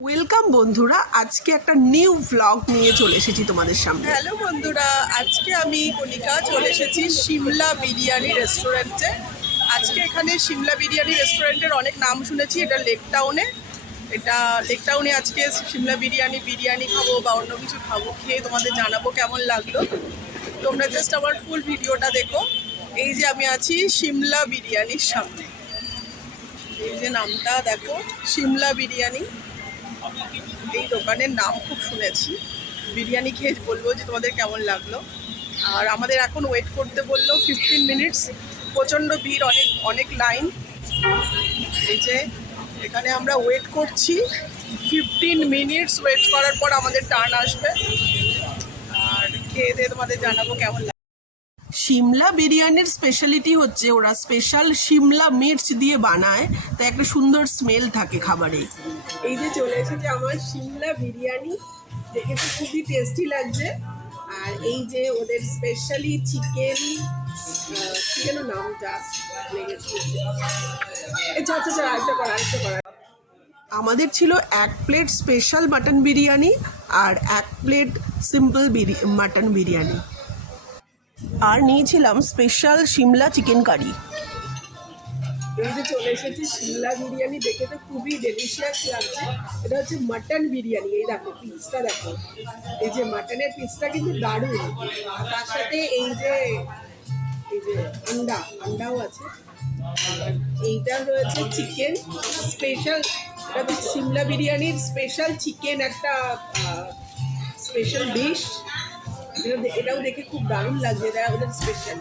Welcome বন্ধুরা, আজকে একটা নিউ ভ্লগ নিয়ে চলে এসেছি তোমাদের সামনে। হ্যালো বন্ধুরা, আজকে আমি কণিকা চলে এসেছি সিমলা বিরিয়ানি রেস্টুরেন্টে। আজকে এখানে সিমলা বিরিয়ানি রেস্টুরেন্টের অনেক নাম শুনেছি। এটা লেক টাউনে আজকে সিমলা বিরিয়ানি খাবো বা অন্য কিছু খাবো, খেয়ে তোমাদের জানাবো কেমন লাগলো। তোমরা জাস্ট আমার ফুল ভিডিওটা দেখো। এই যে আমি আছি সিমলা বিরিয়ানির সামনে, এই যে নামটা দেখো, সিমলা বিরিয়ানি। এই দোকানের নাম খুব শুনেছি, বিরিয়ানি খেয়ে বলবো যে তোমাদের কেমন লাগলো। আর আমাদের এখন ওয়েট করতে বললো 15 মিনিটস। প্রচণ্ড ভিড়, অনেক লাইন। এই যে এখানে আমরা ওয়েট করছি 15 মিনিটস। ওয়েট করার পর আমাদের টার্ন আসবে, আর খেয়ে দিয়ে তোমাদের জানাবো কেমন লাগে। সিমলা বিরিয়ানির স্পেশালিটি হচ্ছে ওরা স্পেশাল সিমলা মির্চ দিয়ে বানায়, তাই একটা সুন্দর স্মেল থাকে খাবারে। এই যে চলে এসেছে আমার সিমলা বিরিয়ানি, দেখে তো খুবই টেস্টি লাগছে। আর এই যে ওদের স্পেশালি চিকেনের নামটা লেগেছে। আচ্ছা আরেকটা করা। আমাদের ছিল 1 প্লেট স্পেশাল মাটন বিরিয়ানি আর 1 প্লেট সিম্পল মাটন বিরিয়ানি, আর নিয়েছিলাম স্পেশাল সিমলা চিকেন কারি। এই যে চলে এসেছে সিমলা বিরিয়ানি, দেখে তো খুবই ডেলিশিয়াস লাগছে। এটা হচ্ছে মাটন বিরিয়ানি। এই দেখো পিসটা, দেখো এই যে মাটনের পিসটা কিন্তু দারুণ। তার সাথে এই যে আন্ডাও আছে। আর এইটা রয়েছে চিকেন স্পেশাল। এটা হচ্ছে সিমলা বিরিয়ানির স্পেশাল চিকেন, একটা স্পেশাল ডিশ। এটাও দেখে খুব দারুণ লাগছে, এটা ওদের স্পেশাল।